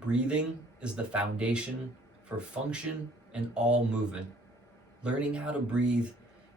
Breathing is the foundation for function and all movement. Learning how to breathe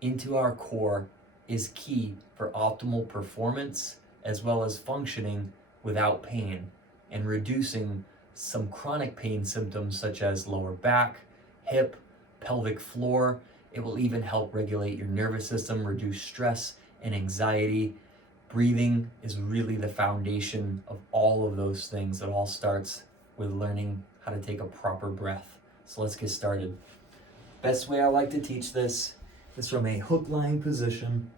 into our core is key for optimal performance as well as functioning without pain and reducing some chronic pain symptoms such as lower back, hip, pelvic floor. It will even help regulate your nervous system, reduce stress and anxiety. Breathing is really the foundation of all of those things. It all starts with learning how to take a proper breath. So let's get started. Best way I like to teach this is from a hook lying position.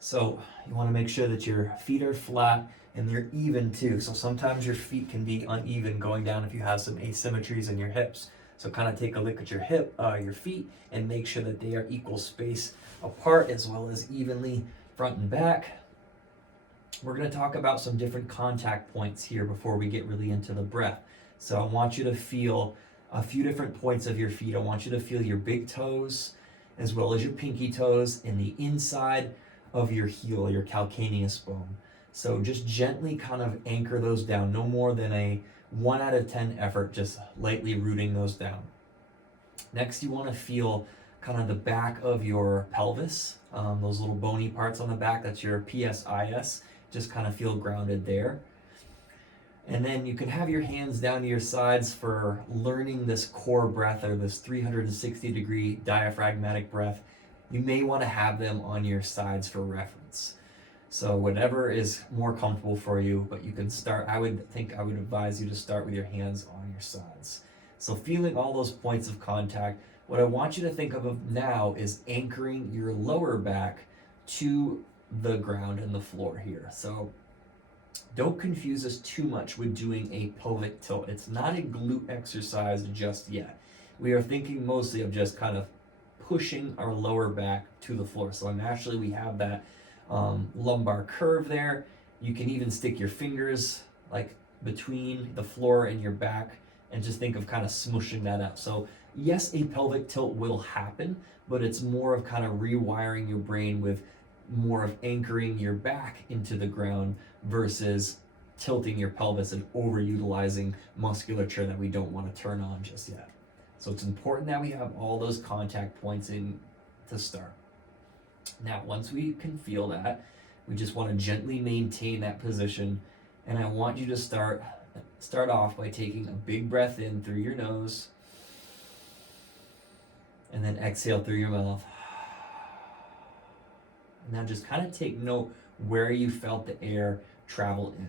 So you want to make sure that your feet are flat and they're even too. So sometimes your feet can be uneven going down if you have some asymmetries in your hips. So kind of take a look at your feet and make sure that they are equal space apart as well as evenly front and back. We're going to talk about some different contact points here before we get really into the breath. So I want you to feel a few different points of your feet. I want you to feel your big toes as well as your pinky toes and the inside of your heel, your calcaneus bone. So just gently kind of anchor those down, no more than a 1 out of 10 effort, just lightly rooting those down. Next, you want to feel kind of the back of your pelvis, those little bony parts on the back, that's your PSIS. Just kind of feel grounded there. And then you can have your hands down to your sides for learning this core breath or this 360-degree diaphragmatic breath. You may want to have them on your sides for reference. So whatever is more comfortable for you, but you can start, I would advise you to start with your hands on your sides. So feeling all those points of contact, what I want you to think of now is anchoring your lower back to the ground and the floor here. So don't confuse this too much with doing a pelvic tilt. It's not a glute exercise just yet. We are thinking mostly of just kind of pushing our lower back to the floor. So naturally we have that lumbar curve there. You can even stick your fingers like between the floor and your back and just think of kind of smushing that out. So yes, a pelvic tilt will happen, but it's more of kind of rewiring your brain with more of anchoring your back into the ground versus tilting your pelvis and overutilizing musculature that we don't want to turn on just yet. So it's important that we have all those contact points in to start. Now, once we can feel that, we just want to gently maintain that position. And I want you to start off by taking a big breath in through your nose and then exhale through your mouth. Now just kind of take note where you felt the air travel in.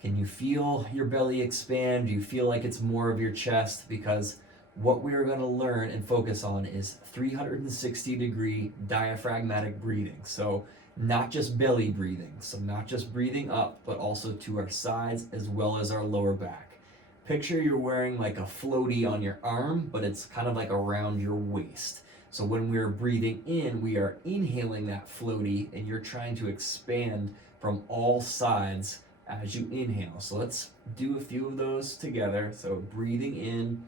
Can you feel your belly expand? Do you feel like it's more of your chest? Because what we are going to learn and focus on is 360-degree diaphragmatic breathing. So not just belly breathing. So not just breathing up, but also to our sides as well as our lower back. Picture you're wearing like a floaty on your arm, but it's kind of like around your waist. So when we're breathing in, we are inhaling that floaty and you're trying to expand from all sides as you inhale. So let's do a few of those together. So breathing in,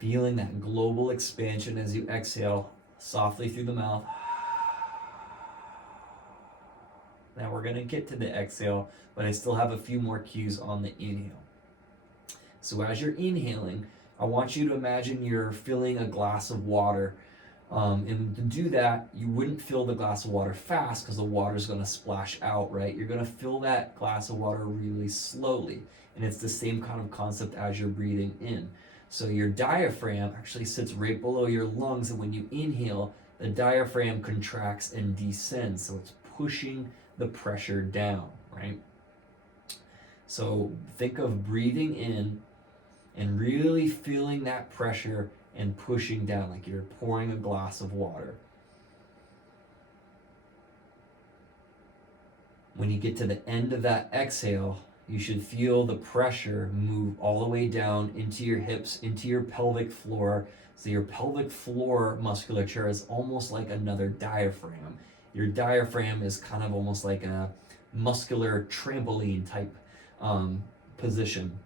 feeling that global expansion as you exhale softly through the mouth. Now we're going to get to the exhale, but I still have a few more cues on the inhale. So as you're inhaling, I want you to imagine you're filling a glass of water. And to do that, you wouldn't fill the glass of water fast because the water is going to splash out, right? You're going to fill that glass of water really slowly. And it's the same kind of concept as you're breathing in. So your diaphragm actually sits right below your lungs. And when you inhale, the diaphragm contracts and descends. So it's pushing the pressure down, right? So think of breathing in and really feeling that pressure and pushing down like you're pouring a glass of water. When you get to the end of that exhale, you should feel the pressure move all the way down into your hips, into your pelvic floor. So your pelvic floor musculature is almost like another diaphragm. Your diaphragm is kind of almost like a muscular trampoline type position.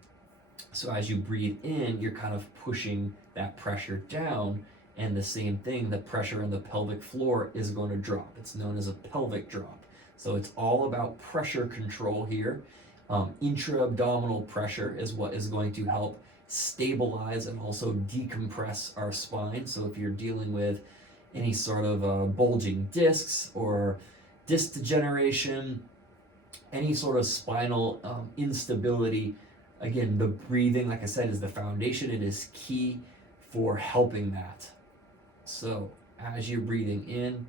So as you breathe in, you're kind of pushing that pressure down, and the same thing, the pressure in the pelvic floor is going to drop. It's known as a pelvic drop. So it's all about pressure control here. Intra-abdominal pressure is what is going to help stabilize and also decompress our spine. So if you're dealing with any sort of bulging discs or disc degeneration, any sort of spinal instability, again, the breathing, like I said, is the foundation. It is key for helping that. So as you're breathing in,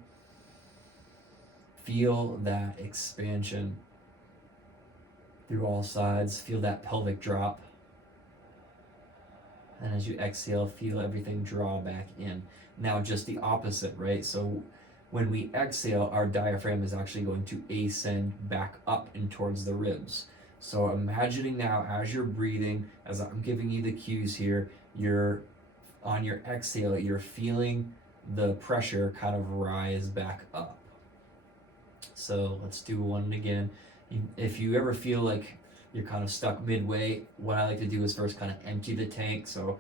feel that expansion through all sides. Feel that pelvic drop. And as you exhale, feel everything draw back in. Now just the opposite, right? So when we exhale, our diaphragm is actually going to ascend back up and towards the ribs. So imagining now as you're breathing, as I'm giving you the cues here, you're on your exhale, you're feeling the pressure kind of rise back up. So let's do one again. If you ever feel like you're kind of stuck midway, what I like to do is first kind of empty the tank. So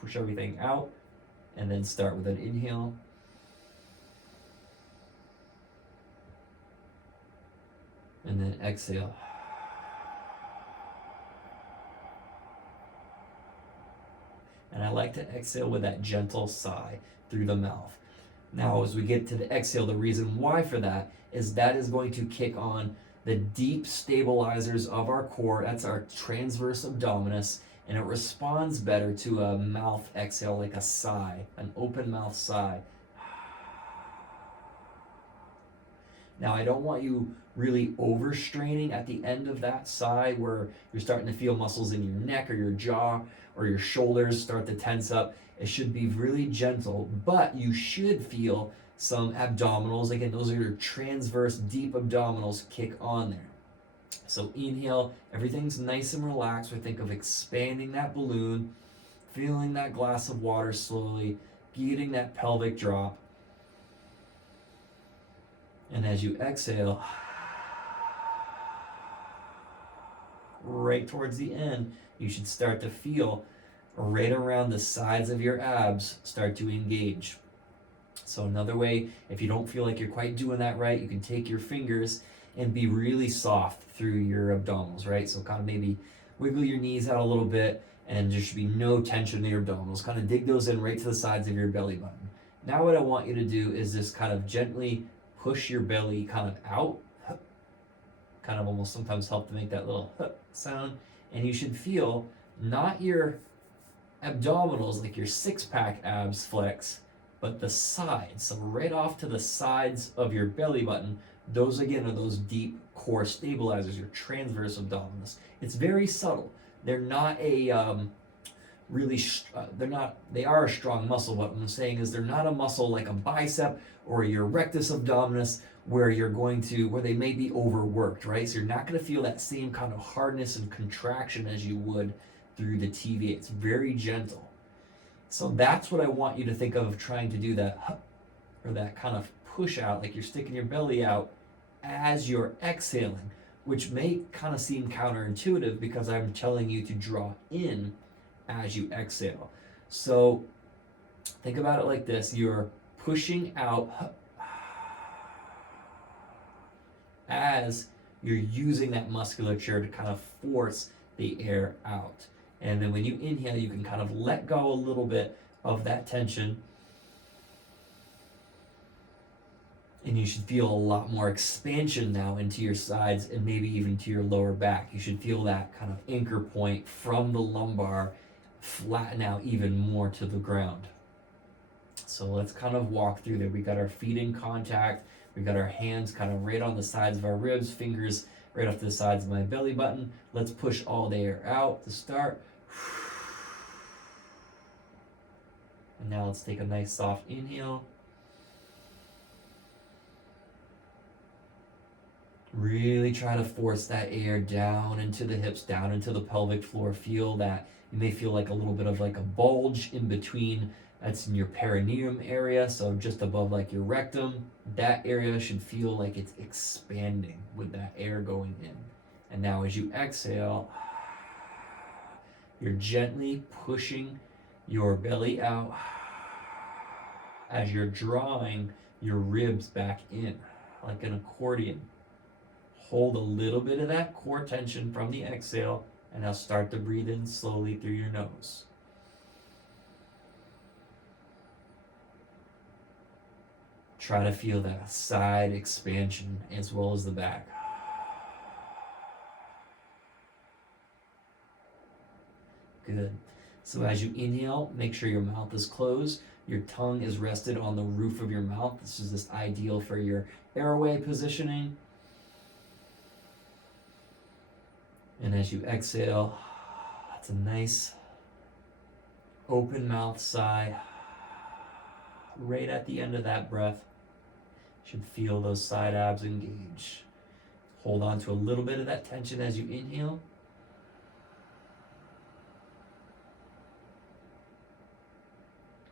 push everything out and then start with an inhale. And then exhale. And I like to exhale with that gentle sigh through the mouth. Now, as we get to the exhale, the reason why for that is going to kick on the deep stabilizers of our core. That's our transverse abdominis, and it responds better to a mouth exhale, like a sigh, an open mouth sigh. Now, I don't want you really overstraining at the end of that sigh where you're starting to feel muscles in your neck or your jaw or your shoulders start to tense up. It should be really gentle, but you should feel some abdominals. Again, those are your transverse deep abdominals kick on there. So inhale, everything's nice and relaxed. We think of expanding that balloon, feeling that glass of water slowly, getting that pelvic drop. And as you exhale, right towards the end, you should start to feel right around the sides of your abs start to engage. So another way, if you don't feel like you're quite doing that right, you can take your fingers and be really soft through your abdominals, right? So kind of maybe wiggle your knees out a little bit, and there should be no tension in your abdominals. Kind of dig those in right to the sides of your belly button. Now what I want you to do is just kind of gently push your belly kind of out, kind of almost sometimes help to make that little sound. And you should feel not your abdominals, like your six-pack abs flex, but the sides. So right off to the sides of your belly button, those again are those deep core stabilizers, your transverse abdominis. It's very subtle. They're not a they are a strong muscle. What I'm saying is they're not a muscle like a bicep or your rectus abdominis where they may be overworked, right? So you're not going to feel that same kind of hardness and contraction as you would through the TVA. It's very gentle. So that's what I want you to think of trying to do, that or that kind of push out, like you're sticking your belly out as you're exhaling, which may kind of seem counterintuitive because I'm telling you to draw in as you exhale. So think about it like this. You're pushing out as you're using that musculature to kind of force the air out. And then when you inhale, you can kind of let go a little bit of that tension. And you should feel a lot more expansion now into your sides and maybe even to your lower back. You should feel that kind of anchor point from the lumbar flatten out even more to the ground. So let's kind of walk through there. We got our feet in contact. We got our hands kind of right on the sides of our ribs, fingers right off to the sides of my belly button. Let's push all the air out to start. And now let's take a nice soft inhale. Really try to force that air down into the hips, down into the pelvic floor. Feel that. You may feel like a little bit of like a bulge in between. That's in your perineum area, so just above like your rectum. That area should feel like it's expanding with that air going in. And now as you exhale, you're gently pushing your belly out as you're drawing your ribs back in. like an accordion. Hold a little bit of that core tension from the exhale, and now start to breathe in slowly through your nose. Try to feel that side expansion as well as the back. Good. So as you inhale, make sure your mouth is closed. Your tongue is rested on the roof of your mouth. This is just ideal for your airway positioning. And as you exhale, that's a nice open mouth sigh. Right at the end of that breath, you should feel those side abs engage. Hold on to a little bit of that tension as you inhale.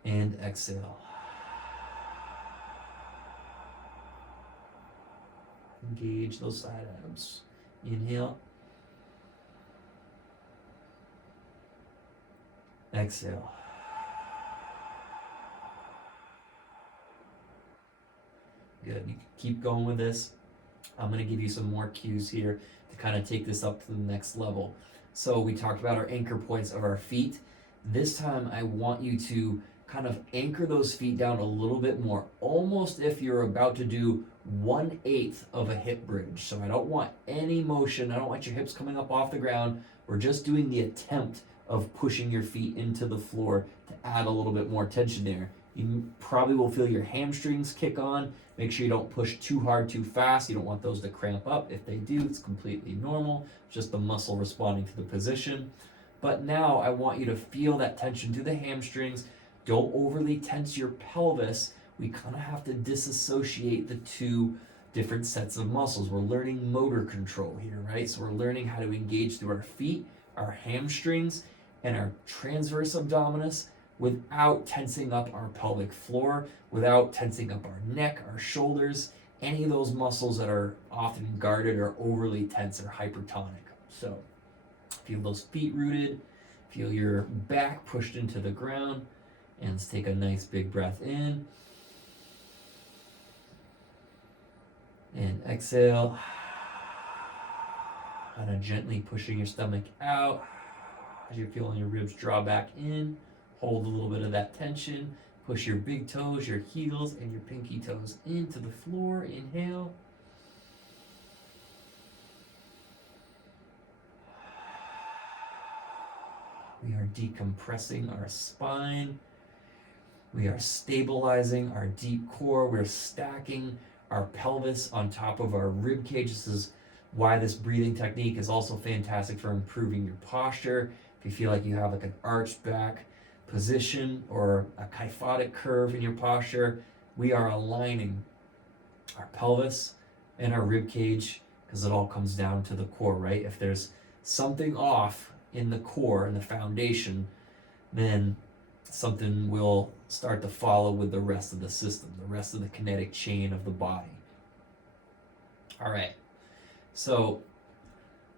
And exhale. Engage those side abs. Inhale. Exhale. Good. You can keep going with this. I'm going to give you some more cues here to kind of take this up to the next level. So we talked about our anchor points of our feet. This time I want you to kind of anchor those feet down a little bit more, almost if you're about to do 1/8 of a hip bridge. So I don't want any motion. I don't want your hips coming up off the ground. We're just doing the attempt of pushing your feet into the floor to add a little bit more tension there. You probably will feel your hamstrings kick on. Make sure you don't push too hard too fast. You don't want those to cramp up. If they do, it's completely normal. Just the muscle responding to the position. But now I want you to feel that tension to the hamstrings. Don't overly tense your pelvis. We kind of have to disassociate the two different sets of muscles. We're learning motor control here, right? So we're learning how to engage through our feet, our hamstrings, and our transverse abdominis without tensing up our pelvic floor, without tensing up our neck, our shoulders, any of those muscles that are often guarded or overly tense or hypertonic. So feel those feet rooted, feel your back pushed into the ground, and let's take a nice big breath in. And exhale. Kind of gently pushing your stomach out as you're feeling your ribs draw back in. Hold a little bit of that tension. Push your big toes, your heels, and your pinky toes into the floor. Inhale. We are decompressing our spine. We are stabilizing our deep core. We're stacking our pelvis on top of our rib cage. This is why this breathing technique is also fantastic for improving your posture. If you feel like you have like an arched back position or a kyphotic curve in your posture, we are aligning our pelvis and our rib cage because it all comes down to the core, right? If there's something off in the core and the foundation, then something will start to follow with the rest of the system, the rest of the kinetic chain of the body. All right, so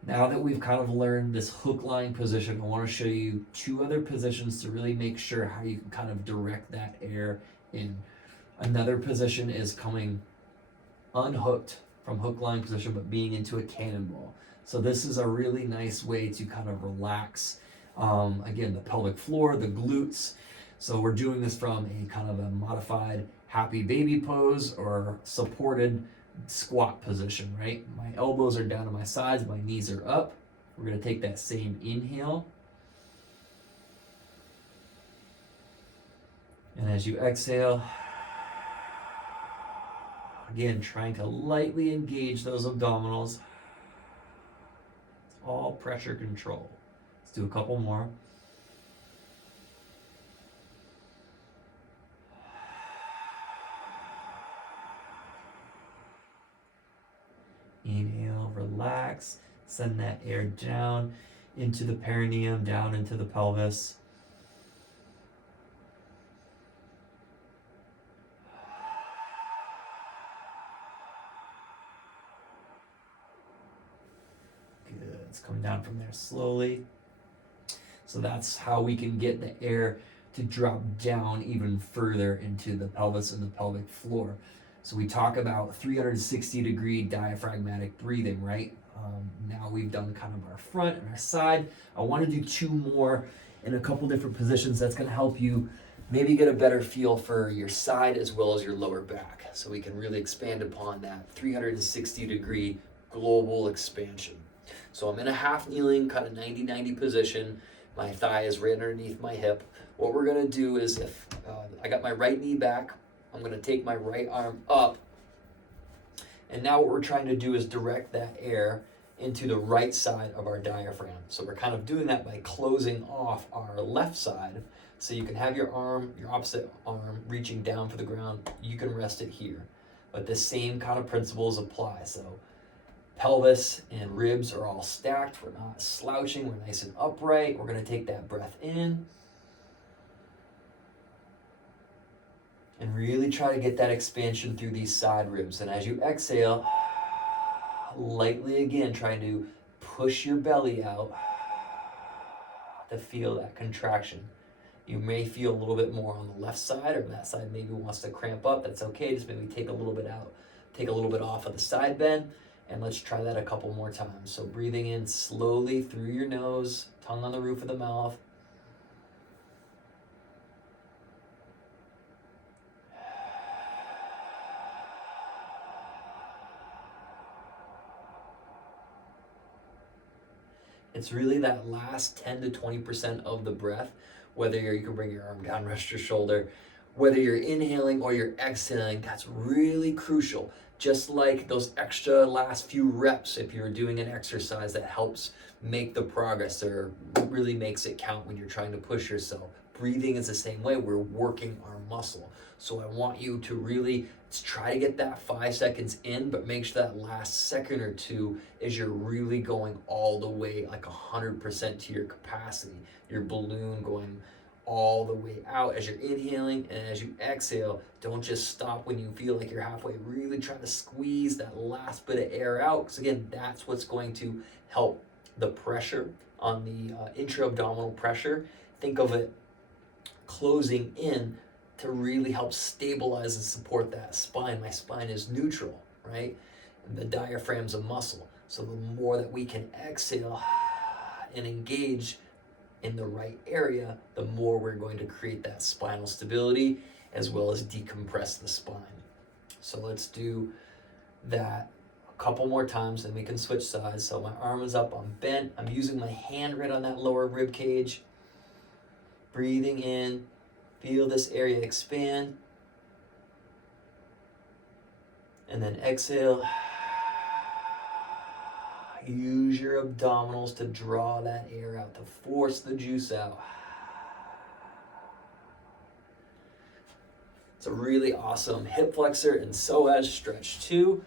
now that we've kind of learned this hook line position, I want to show you two other positions to really make sure how you can kind of direct that air in. Another position is coming unhooked from hook line position, but being into a cannonball. So this is a really nice way to kind of relax, again, the pelvic floor, the glutes. So we're doing this from a kind of a modified happy baby pose or supported squat position, right? My elbows are down to my sides, my knees are up. We're going to take that same inhale. And as you exhale, again, trying to lightly engage those abdominals. It's all pressure control. Let's do a couple more. Inhale, relax, send that air down into the perineum, down into the pelvis. Good, let's come down from there slowly. So that's how we can get the air to drop down even further into the pelvis and the pelvic floor. So we talk about 360-degree diaphragmatic breathing, right? Now we've done kind of our front and our side. I want to do 2 more in a couple different positions. That's going to help you maybe get a better feel for your side as well as your lower back. So we can really expand upon that 360-degree global expansion. So I'm in a half kneeling, kind of 90-90 position. My thigh is right underneath my hip. What we're going to do is if I got my right knee back, I'm going to take my right arm up. And now what we're trying to do is direct that air into the right side of our diaphragm. So we're kind of doing that by closing off our left side. So you can have your arm, your opposite arm, reaching down for the ground. You can rest it here. But the same kind of principles apply. So pelvis and ribs are all stacked. We're not slouching. We're nice and upright. We're going to take that breath in. And really try to get that expansion through these side ribs. And as you exhale, lightly again, trying to push your belly out to feel that contraction. You may feel a little bit more on the left side, or that side maybe wants to cramp up. That's okay. Just maybe take a little bit out, take a little bit off of the side bend. And let's try that a couple more times. So breathing in slowly through your nose, tongue on the roof of the mouth. It's really that last 10 to 20% of the breath, whether you can bring your arm down, rest your shoulder, whether you're inhaling or you're exhaling, that's really crucial. Just like those extra last few reps, if you're doing an exercise that helps make the progress or really makes it count when you're trying to push yourself. Breathing is the same way. We're working our muscle. So I want you to really try to get that 5 seconds in, but make sure that last second or two is you're really going all the way, like 100% to your capacity. Your balloon going all the way out as you're inhaling, and as you exhale, don't just stop when you feel like you're halfway. Really try to squeeze that last bit of air out, because again, that's what's going to help the pressure on the intra-abdominal pressure. Think of it closing in to really help stabilize and support that spine. My spine is neutral, right? And the diaphragm's a muscle. So the more that we can exhale and engage in the right area, the more we're going to create that spinal stability as well as decompress the spine. So let's do that a couple more times and we can switch sides. So my arm is up, I'm bent, I'm using my hand right on that lower rib cage. Breathing in, feel this area expand. And then exhale. Use your abdominals to draw that air out, to force the juice out. It's a really awesome hip flexor and psoas stretch too,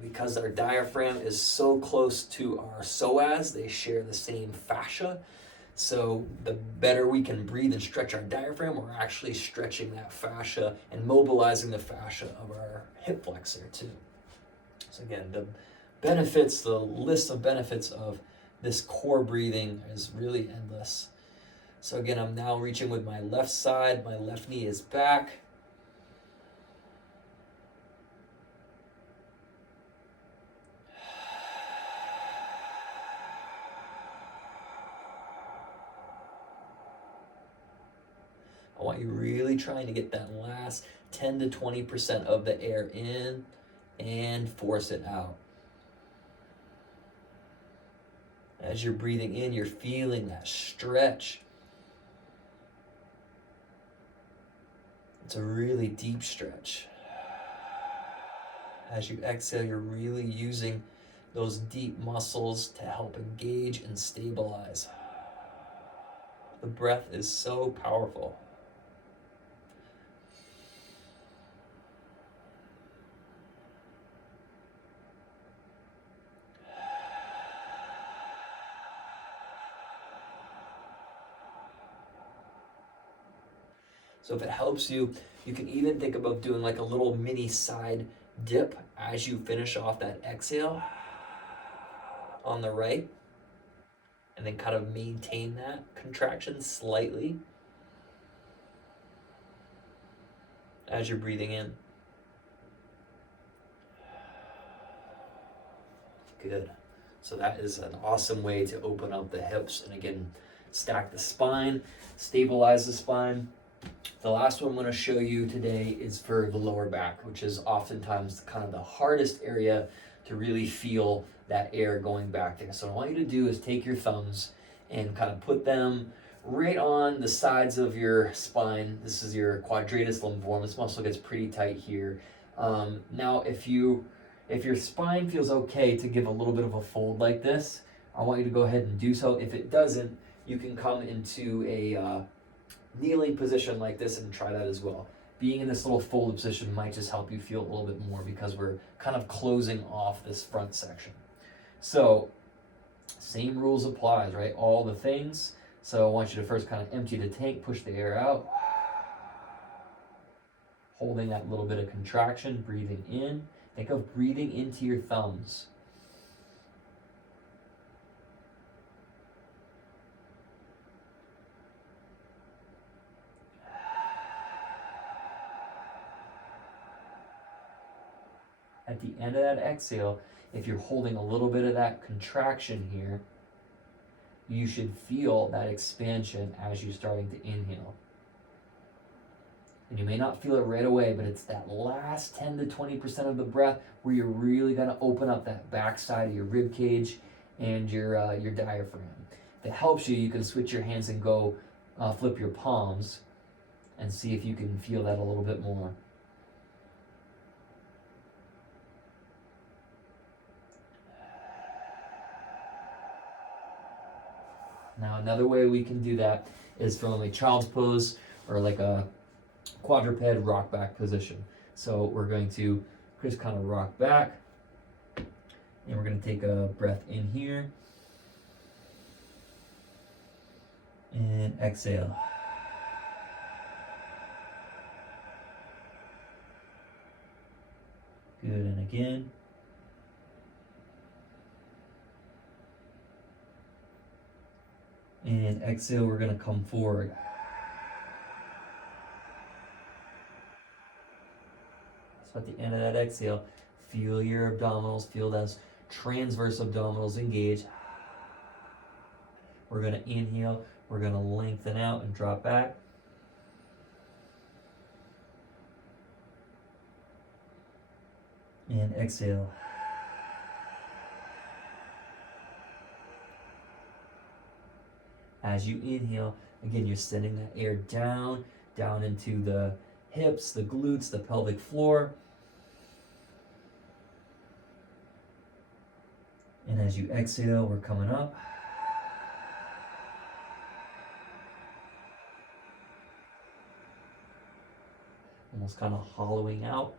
because our diaphragm is so close to our psoas. They share the same fascia. So the better we can breathe and stretch our diaphragm, we're actually stretching that fascia and mobilizing the fascia of our hip flexor too. So again, the list of benefits of this core breathing is really endless. So again, I'm now reaching with my left side, my left knee is back. I want you really trying to get that last 10 to 20% of the air in and force it out. As you're breathing in, you're feeling that stretch. It's a really deep stretch. As you exhale, you're really using those deep muscles to help engage and stabilize. The breath is so powerful. So if it helps you, you can even think about doing like a little mini side dip as you finish off that exhale on the right, and then kind of maintain that contraction slightly as you're breathing in. Good. So that is an awesome way to open up the hips and again, stack the spine, stabilize the spine. The last one I'm going to show you today is for the lower back, which is oftentimes kind of the hardest area to really feel that air going back there. So what I want you to do is take your thumbs and kind of put them right on the sides of your spine. This is your quadratus lumborum. This muscle gets pretty tight here. Now, if your spine feels okay to give a little bit of a fold like this, I want you to go ahead and do so. If it doesn't, you can come into a kneeling position like this and try that as well. Being in this little folded position might just help you feel a little bit more because we're kind of closing off this front section. So, same rules applies, right? All the things. So I want you to first kind of empty the tank, push the air out. Holding that little bit of contraction, breathing in. Think of breathing into your thumbs. At the end of that exhale, if you're holding a little bit of that contraction here, you should feel that expansion as you're starting to inhale. And you may not feel it right away, but it's that last 10 to 20% of the breath where you're really going to open up that backside of your rib cage and your diaphragm. If it helps you, you can switch your hands and go flip your palms and see if you can feel that a little bit more. Now, another way we can do that is from a child's pose or like a quadruped rock back position. So we're going to just kind of rock back, and we're going to take a breath in here and exhale. Good, and again. And exhale, we're going to come forward. So at the end of that exhale, feel your abdominals, feel those transverse abdominals engage. We're going to inhale, we're going to lengthen out and drop back. And exhale. As you inhale, again, you're sending that air down into the hips, the glutes, the pelvic floor. And as you exhale, we're coming up. Almost kind of hollowing out.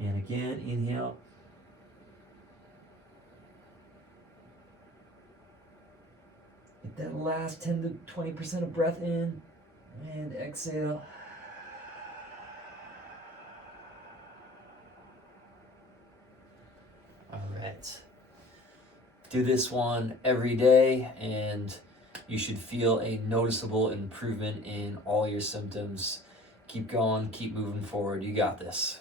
And again, inhale. Get that last 10 to 20% of breath in, and exhale. All right. Do this one every day, and you should feel a noticeable improvement in all your symptoms. Keep going, keep moving forward. You got this.